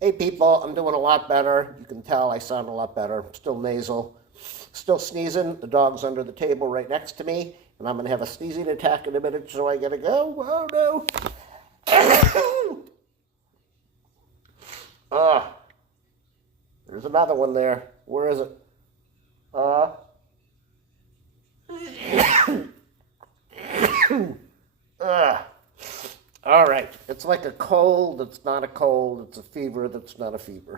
Hey people, I'm doing a lot better. You can tell I sound a lot better. Still nasal. Still sneezing. The dog's under the table right next to me. And I'm going to have a sneezing attack in a minute, so I got to go. Oh no. Ah, there's another one there. Where is it? Uh, ah. All right. It's like a cold that's not a cold. It's a fever that's not a fever.